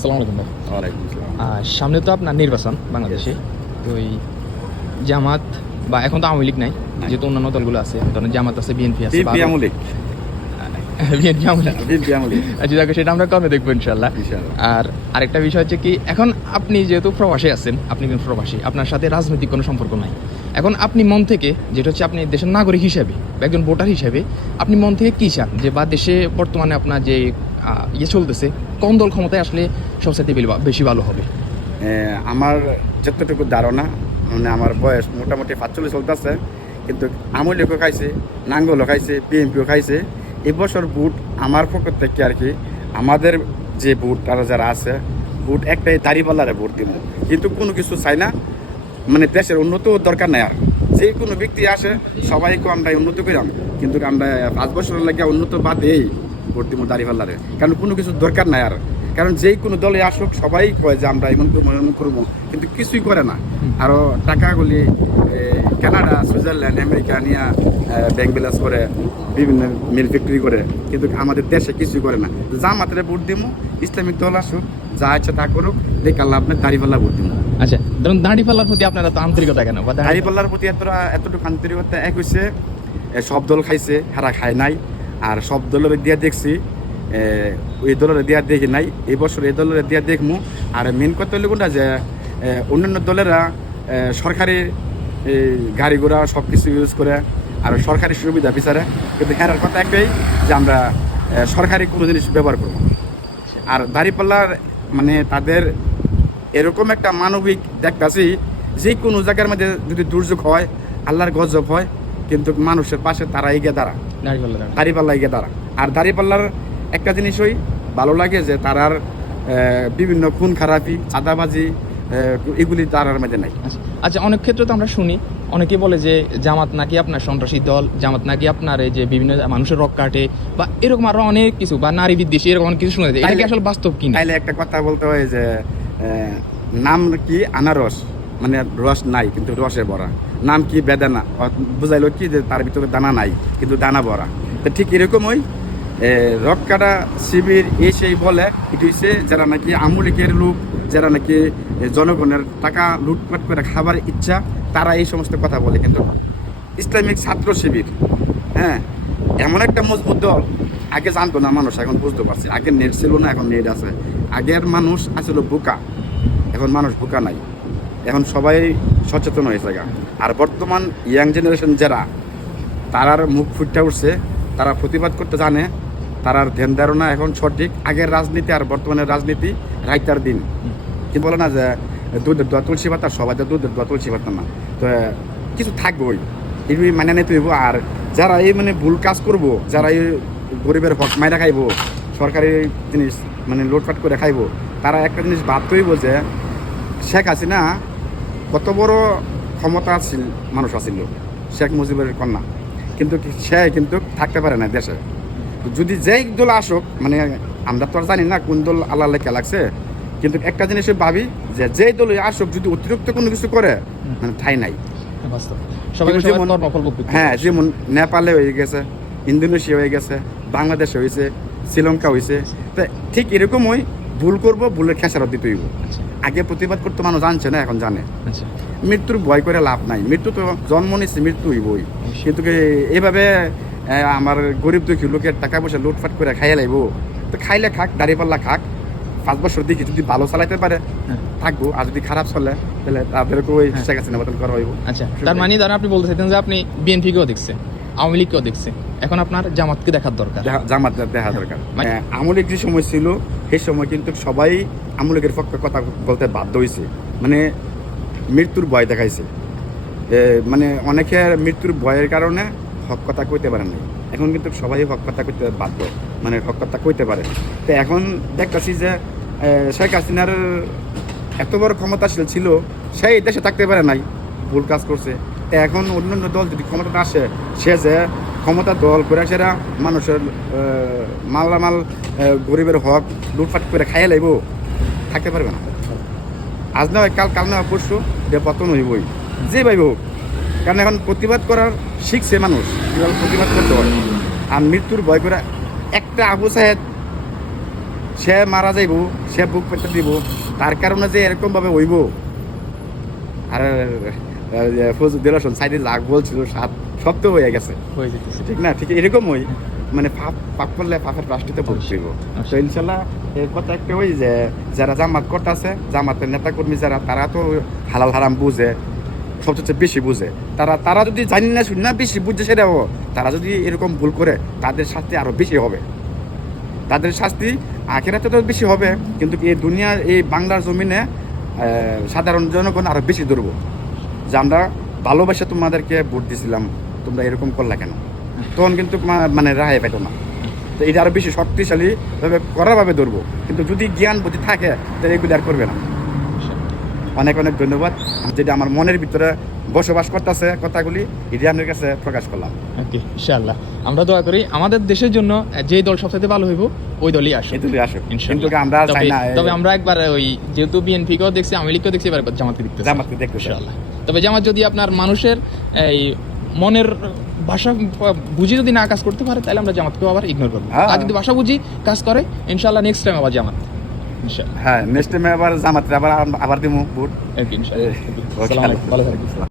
আসসালামু আলাইকুম ভাই। ওয়ালাইকুম আসসালাম। সামনে তো আপনার নির্বাচন বাংলাদেশে, তো এই জামাত বা এখন তো আওয়ামী লীগ নাই, যেহেতু অন্যান্য দলগুলো আছে, ধরেন জামাত আছে, বিএনপি আছে, BNP Awami League. BNP Awami League. BNP Awami League. আচ্ছা, যাকে সেটা আমরা কবে দেখবো ইনশাল্লাহ। ইনশাআল্লাহ। আর আরেকটা বিষয় হচ্ছে কি, এখন আপনি যেহেতু প্রবাসী আছেন, আপনি কিন্তু প্রবাসী, আপনার সাথে রাজনৈতিক কোনো সম্পর্ক নাই। এখন আপনি মন থেকে, যেটা হচ্ছে আপনি দেশের নাগরিক হিসেবে বা একজন ভোটার হিসেবে, আপনি মন থেকে কী চান যে বা দেশে বর্তমানে আপনার যে ইয়ে চলতেছে, কোন দল ক্ষমতায় আসলে সবচেয়ে বেশি ভালো হবে? আমার যতটুকু ধারণা, মানে আমার বয়স মোটামুটি 45 চলতেছে, কিন্তু আওয়ামী লীগও খাইছে, নাঙ্গলও খাইছে, বিএনপিও খাইছে। এবছর ভোট আমার পক্ষ থেকে আর কি, আমাদের যে ভোট তারা যারা আছে, ভোট একটাই দাঁড়িপাল্লারে ভোট দিব, কিন্তু কোনো কিছু চাই না, মানে দেশের উন্নত দরকার নাই। আর যে কোনো ব্যক্তি আসে সবাইকে আমরা উন্নত করিলাম, কিন্তু আমরা 5 বছরের লাগে উন্নত বাদেই ভোট দিব দাঁড়িপাল্লারে, কারণ কোনো কিছু দরকার নাই। আর কারণ যেই কোনো দলে আসুক সবাই কয় যে আমরা এমন করবো এমন করবো, কিন্তু কিছুই করে না। আরও টাকাগুলি কানাডা, সুইজারল্যান্ড, আমেরিকা নিয়ে ব্যাংক ব্যালেন্স করে, বিভিন্ন মিল ফ্যাক্টরি করে, কিন্তু আমাদের দেশে কিছুই করে না। যা মাত্রায় ভোট দিব, ইসলামিক দল আসুক, যা ইচ্ছা তা করুক, দেখে আল্লাহ আপনার দাঁড়িপাল্লা ভোট দিব। আচ্ছা, ধরুন দাঁড়িপাল্লার প্রতি আপনার এত আন্তরিকতা কেন? বা দাঁড়িপাল্লার প্রতি এতটুকু আন্তরিকতা এক হয়েছে, সব দল খাইছে, হারা খায় নাই। আর সব দলের দিয়া দেখছি, ওই দলের দিয়া দেখি নাই, এই বছর এই দলের দিয়া দেখমু। আর মেন কথা হইল কোনটা, যে অন্যান্য দলেরা সরকারি গাড়ি ঘোড়া সব কিছু ইউজ করে আর সরকারি সুবিধা বিচারে, কিন্তু হেরার কথা একটাই যে আমরা সরকারি কোনো জিনিস ব্যবহার করব। আর দাঁড়িপাল্লার মানে তাদের এরকম একটা মানবিক দেখতাছি, যে কোনো জায়গার মধ্যে যদি দুর্যোগ হয়, আল্লাহর গজব হয়, কিন্তু মানুষের পাশে তারা এগিয়ে দাঁড়া, দাঁড়িপাল্লা এগিয়ে দাঁড়া। আর দাঁড়িপাল্লার একটা জিনিসই ভালো লাগে, যে তারার বিভিন্ন খুন খারাপি, চাঁদাবাজি, এগুলি তারার মধ্যে নাই। আচ্ছা, অনেক ক্ষেত্রে তো আমরা শুনি, অনেকে বলে যে জামাত নাকি আপনার সন্ত্রাসী দল, জামাত নাকি আপনার এই যে বিভিন্ন মানুষের রক কাটে, বা এরকম আরো অনেক কিছু, বা নারী বিদ্বেষী, এরকম অনেক কিছু শুনে যায়। এটা কি আসলে বাস্তব কিনা? তাইলে একটা কথা বলতে হয় যে নাম কি আনারস, মানে রস নাই কিন্তু রসে ভরা। নাম কি বেদানা, বুঝাইলো কি যে তার ভিতরে দানা নাই কিন্তু দানা ভরা। তো ঠিক এরকমই রক কাটা শিবির এই সেই বলে, এটি হচ্ছে যারা নাকি আওয়ামী লীগের লোক, যারা নাকি জনগণের টাকা লুটপাট করে খাবার ইচ্ছা, তারা এই সমস্ত কথা বলে। কিন্তু ইসলামিক ছাত্র শিবির, হ্যাঁ, এমন একটা মজবুত দল, আগে জানতো না মানুষ, এখন বুঝতে পারছে। আগে নেট ছিল না, এখন নেট আছে। আগের মানুষ আসল বোকা, এখন মানুষ বোকা নাই, এখন সবাই সচেতন হয়েছে। আর বর্তমান ইয়াং জেনারেশন যারা, তারার মুখ ফুটে উঠছে, তারা প্রতিবাদ করতে জানে, তারার ধ্যান ধারণা এখন সঠিক। আগের রাজনীতি আর বর্তমানের রাজনীতি রাইতার দিন, কি বলে না যে দুধের দোয়া তুলসী পাতা, সবাই তো দুধের দোয়া তুলসী পাতা না, তো কিছু থাকবোই, এগুলি মানে নিতে হইব। আর যারা এই মানে ভুল কাজ করব, যারা এই গরিবের হক মাইরা খাইব, সরকারি জিনিস মানে লুটপাট করে খাইব, তারা একটা জিনিস ভাবতে হইব যে শেখ হাসিনা কত বড় ক্ষমতা আছিল, মানুষ আছিল, শেখ মুজিবের কন্যা, কিন্তু সে কিন্তু থাকতে পারে না দেশে। যদি যেই দল আসুক, মানে আমরা তো আর জানি না কোন দল আল্লাহ লেখা লাগছে, কিন্তু একটা জিনিসে ভাবি যে যেই দল আসুক, যদি অতিরিক্ত কোনো কিছু করে, মানে ঠাই নাই। হ্যাঁ, যেমন নেপালে হয়ে গেছে, ইন্দোনেশিয়া হয়ে গেছে, বাংলাদেশে হয়েছে, শ্রীলঙ্কা হয়েছে। তো ঠিক এরকমই ভুল করবো, ভুলের খেসারত দিতে হইব। আগে প্রতিবাদ করতে মানুষ জানছে না, এখন জানে। মৃত্যুর ভয় করে লাভ নাই, মৃত্যু তো জন্ম নিচ্ছে, মৃত্যু হইবই। কিন্তু এইভাবে আমার গরিব দুঃখী লোকের টাকা পয়সা লুটফাট করে খাইয়া লাইব, তো খাইলে খাক, দাঁড়িপাল্লা খাক, 5 বছর দেখি যদি ভালো চালাইতে পারে থাকবো, আর যদি খারাপ চলে তাহলে তাদেরকে ওই শেখ হাসিনা মতন করা হইব। আচ্ছা, তার মানে ধরেন আপনি বলতে চাইতেন যে আপনি বিএনপিকেও দেখছেন, আওয়ামী লীগকেও দেখছেন, এখন আপনার জামাতকে দেখার দরকার। জামাত দেখা দরকার। আওয়ামী লীগ যে সময় ছিল, সেই সময় কিন্তু সবাই আওয়ামী লীগের পক্ষে কথা বলতে বাধ্য হয়েছে, মানে মৃত্যুর ভয় দেখাইছে। মানে অনেকের মৃত্যুর ভয়ের কারণে হক কথা কইতে পারে নাই। এখন কিন্তু সবাই হক কথা কইতে বাধ্য, মানে হক কথা কইতে পারে। তো এখন দেখতেছি যে শেখ হাসিনার এত বড় ক্ষমতাশীল ছিল, সেই দেশে থাকতে পারে নাই, ভুল কাজ করছে। তো এখন অন্যান্য দল যদি ক্ষমতাটা আসে, সে যে ক্ষমতা দল করে সেরা মানুষের মালামাল, গরিবের হক লুটপাট করে খাইয়ে লাইব, থাকতে পারবে না। আজ না হয় কাল, কাল না হয় পরশু, যে পতন হইবই, যে ভাইব হোক। কারণ এখন প্রতিবাদ করার শিখছে মানুষ, কীভাবে প্রতিবাদ করতে পারে। আর মৃত্যুর ভয় করে একটা আবু সাহেদ সে মারা যাইব, সে বুক পেতে দিব, তার কারণে যে এরকম ভাবে হইব। আর ফজলুদ্দিন হোসেন সাইডে লাগ বলছিল সব তো হয়ে গেছে, হয়ে যেতেছে। ঠিক না? ঠিক এরকমই মানে পাপ করলে পাপের প্রায়শ্চিত্ত ভোগ করব। তো ইনশাল্লাহ এর কথা একটা ওই যে যারা জামাত করতেছে, জামাতের নেতাকর্মী যারা, তারা তো হালাল হারাম বুঝে, সবচেয়ে বেশি বুঝে। তারা যদি জানি না শুনি না বেশি বুঝছে সেটাও, তারা যদি এরকম ভুল করে তাদের শাস্তি আরো বেশি হবে। তাদের শাস্তি আখেরাতে তো বেশি হবে, কিন্তু এই দুনিয়ার এই বাংলার জমিনে সাধারণ জনগণ আরো বেশি দুর্বল। যে আমরা ভালোবাসে তোমাদেরকে ভোট দিছিলাম, তোমরা এরকম করলা কেন, তখন কিন্তু মানে রায় পেত না। তো এটা আরো বেশি শক্তিশালী ভাবে কড়াভাবে ধরবো। কিন্তু যদি জ্ঞান বুদ্ধি থাকে তাহলে এগুলি আর করবে না। অনেক অনেক ধন্যবাদ। যেটা আমার মনের ভিতরে বসবাস করতেছে কথাগুলি, এটি আপনার কাছে প্রকাশ করলাম। ওকে, ইনশাআল্লাহ আমরা দোয়া করি আমাদের দেশের জন্য যে দল সবথেকে ভালো হইব ওই দলই আসে। এগুলি আসো, কিন্তু ইনশাআল্লাহ। আমরা চাই না তবে আমরা একবার ওই যেহেতু বিএনপি কেও দেখছি, আওয়ামী লীগকেও দেখছি, এবার জামাতকে দেখতে জামাতকে দেখতে চাই। ইনশাআল্লাহ। তবে জামাত যদি আপনার মানুষের এই মনের ভাষা বুঝি যদি না কাজ করতে পারে, তাহলে আমরা জামাতকেও আবার ইগনোর করবো। হ্যাঁ। আর যদি ভাষা বুঝি কাজ করে, ইনশাআল্লাহ নেক্সট টাইম আবার জামাত ইনশাআল্লাহ। হ্যাঁ, নেক্সট টাইমে আবার জামাতে আবার দিব ভোট। ওকে, ইনশাআল্লাহ। ওকে, আসসালামু আলাইকুম, ভালো থাকবেন।